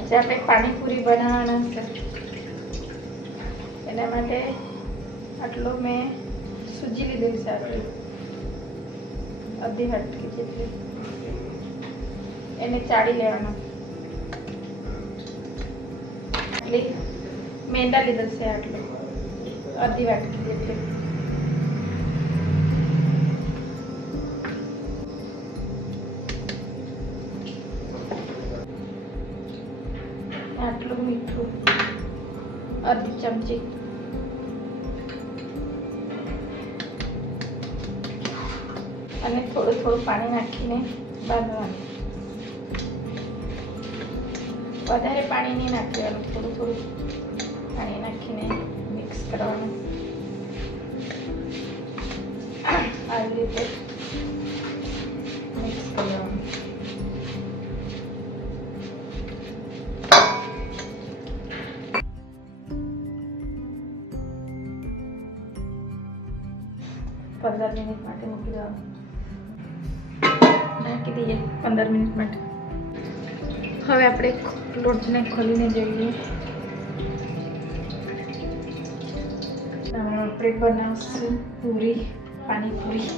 આજે આપણે પાણીપુરી બનાવવાના છે. એના માટે આટલો મેં સૂજી લીધેલી છે, આટલી અડધી વાટકી જેટલી. એને ચાળી લેવાના. આટલી મેંદા લીધેલ છે, આટલું અડધી વાટકી જેટલી. આટલું મીઠું અડધી ચમચી. અને થોડું થોડું પાણી નાખીને બાંધવાનું. વધારે પાણી નહીં નાખવાનું, થોડું થોડું પાણી નાખીને મિક્સ કરવાનું. આવી રીતે મિક્સ કરવાનું. પંદર મિનિટ માટે મૂકી દેવાનું. ઢાંકી દઈએ 15 મિનિટ માટે. હવે આપણે લોટને ખોલીને જોઈએ. આપણે બનાવશું પૂરી, પાણીપુરી.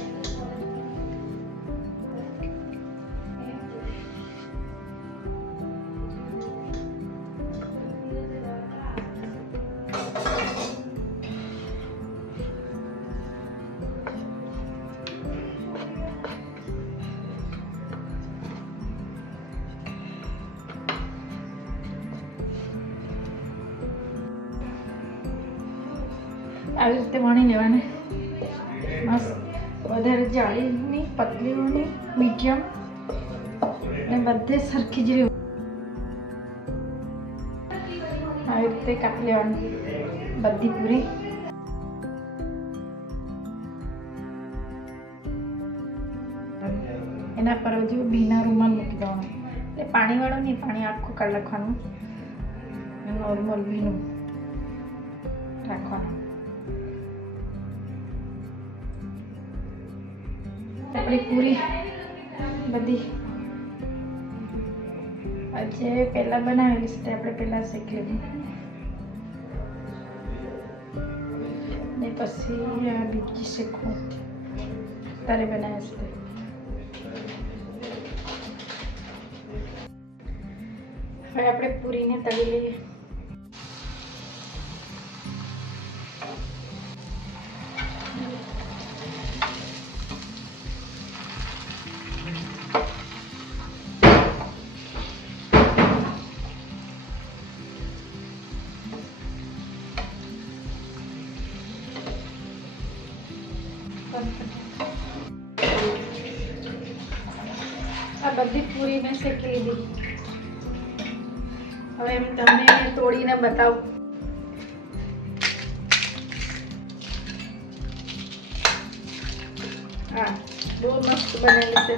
આવી રીતે વણી લેવાને મસ્ત. વધારે જાળીની, પતલીઓની, મીડિયમ અને બધે સરખી જેવી આવી રીતે કાપી લેવાની બધી પૂરી. એના પર હજુ ભીના રૂમાલ મૂકી દેવાનો. એટલે પાણીવાળું નહીં, પાણી આખું કાઢી નાખવાનું. નોર્મલ ભીનું રાખવાનું. આપણી પૂરી બધી આજે પહેલાં બનાવેલી છે, આપણે પહેલાં શેકી લીધી ને પછી આ બીજી શેકવું તારે બનાવે છે. હવે આપણે પૂરીને તળી લઈએ. આ બધી પૂરી મેં શેકી લીધી. હવે એમ તમને તોડીને બતાવું. હા, બહુ મસ્ત બનેલી છે.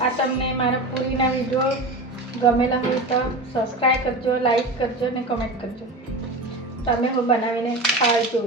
આ તમને મારા પૂરીના વિડીયો ગમેલા હોય તો સબસ્ક્રાઈબ કરજો, લાઈક કરજો અને કમેન્ટ કરજો. તમે હું બનાવીને ખાજો.